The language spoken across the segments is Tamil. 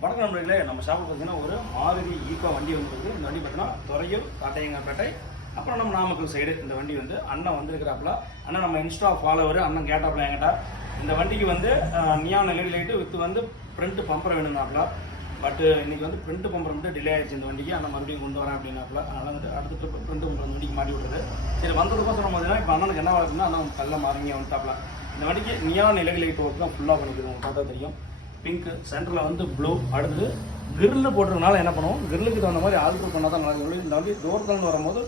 வணக்கம் நண்பர்களே, நம்ம ஷாப்பில் பார்த்தீங்கன்னா ஒரு மாருதி ஈக்கோ வண்டி வந்துருக்கு. இந்த வண்டி பார்த்தீங்கன்னா துறையூர், காட்டையங்காப்பேட்டை, அப்புறம் நம்ம நாமக்கல் சைடு. இந்த வண்டி வந்து அண்ணன் வந்திருக்கிறாப்புல. அண்ணன் நம்ம இன்ஸ்டா ஃபாலோவர். அண்ணன் கேட்டாப்புல என்கிட்ட இந்த வண்டிக்கு வந்து நியான் எல்இடி லைட்டு வித்து வந்து ஃப்ரண்ட் பம்பர் வேணுங்கிறாப்புல. பட் இன்னைக்கு வந்து ஃப்ரண்ட் பம்பர் வந்து டிலே ஆயிடுச்சு. இந்த வண்டிக்கு அண்ணன் மறுபடியும் கொண்டு வரேன் அப்படின்னாப்புல. அதனால் வந்து அடுத்த ட்ரிப் ஃப்ரண்ட் பம்பர் அந்த வண்டிக்கு மாட்டி விடுறது. சரி, வந்ததுக்கோசரம் பார்த்தீங்கன்னா இப்போ அண்ணனுக்கு என்ன ஆகுதுன்னா அண்ணன் கல்ல மாறிங்க வந்துட்டாப்புல. இந்த வண்டிக்கு நியான் எல்இடி லைட் ஒர்க் தான் ஃபுல்லாக பண்ணிக்குது. உங்களுக்கு பார்த்தா தெரியும். பிங்க் சென்டரில் வந்து ப்ளூ. அடுத்தது கிரில் போட்டிருக்கனால என்ன பண்ணுவோம், கிரில்லுக்கு தகுந்த மாதிரி ஆல்ட்ரு பண்ணால் தான் நல்லா இருக்கும். இந்த வந்து டோர்கள்னு வரும்போது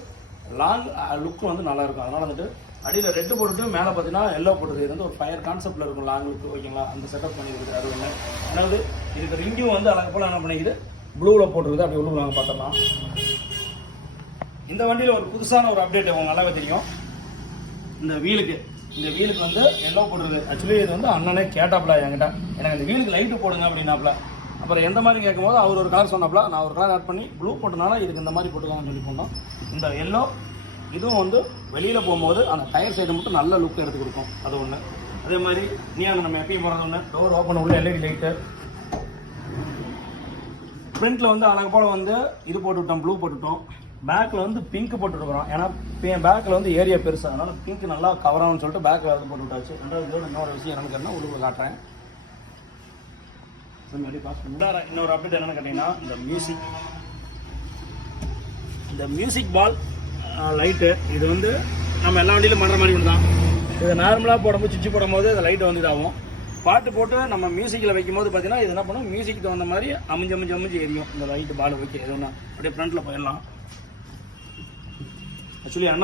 லாங் லுக்கு வந்து நல்லாயிருக்கும். அதனால் வந்துட்டு அடியில் ரெட்டு போட்டுட்டு மேலே பார்த்தீங்கன்னா எல்லோ போட்டுருக்கு. இது வந்து ஒரு ஃபயர் கான்செப்டில் இருக்கும் லாங் லுக்கு. ஓகேங்களா, அந்த செட்டப் பண்ணியிருக்குது. அது ஒன்று. அதாவது இதுக்கு ரிங்கும் வந்து அழகு போல் என்ன பண்ணிக்குது, ப்ளூவில் போட்டுருக்குது. அப்படி உள்ளே நாங்கள் பார்த்துடலாம். இந்த வண்டியில் ஒரு புதுசான ஒரு அப்டேட் உங்களுக்கு நல்லாவே தெரியும். இந்த வீலுக்கு வந்து எல்லோ போட்டுருது. ஆக்சுவலி இது வந்து அண்ணனே கேட்டாப்ல என்கிட்ட, எனக்கு இந்த வீலுக்கு லைட்டு போடுங்க அப்படின்னாப்ல. அப்புறம் எந்த மாதிரி கேட்கும்போது அவர் ஒரு கலர் சொன்னாப்ல, நான் ஒரு கலர் ஆட் பண்ணி ப்ளூ போட்டனால இதுக்கு இந்த மாதிரி போட்டுக்கோங்கன்னு சொல்லி போனோம். இந்த எல்லோ இதுவும் வந்து வெளியில் போகும்போது அந்த டயர் சைடு மட்டும் நல்ல லுக் எடுத்து கொடுக்கும். அது ஒன்று. அதே மாதிரி நம்ம எப்பயும் போகிறது ஒன்று, டோர் ஓப்பன் உள்ள எல்இடி லைட்டு. ஃப்ரண்ட்டில் வந்து அழகு போல் வந்து இது போட்டுவிட்டோம், ப்ளூ போட்டுவிட்டோம். பேக்கில் வந்து பிங்க் போட்டுருக்குறோம். ஏன்னா பேக்கில் வந்து ஏரியா பெருசு, அதனால் பிங்க் நல்லா கவர் ஆகும்னு சொல்லிட்டு பேக்கில் வந்து போட்டு விட்டாச்சு. ரெண்டாவது இதோட இன்னொரு விஷயம் என்னென்னு கேட்டால் உங்களுக்கு காட்டுறேன். இன்னொரு அப்டேட் என்னென்னு கேட்டிங்கன்னா, இந்த மியூசிக் பால் லைட்டு. இது வந்து நம்ம எல்லா வண்டியிலும் பண்ணுற மாதிரி ஒன்று தான். இதை நார்மலாக போடும்போது சுவிட்ச் போடும்போது அந்த லைட்டு வந்து இதாகும். பாட்டு போட்டு நம்ம மியூசிக்கில் வைக்கும்போது பார்த்தீங்கன்னா இது என்ன பண்ணும், மியூசிக் தகுந்த மாதிரி அமைஞ்சு எரியும் இந்த லைட்டு பால். ஓகே, இது ஒன்று அப்படியே ஃப்ரண்ட்டில் போயிடலாம். ஆக்சுவலி அண்ணா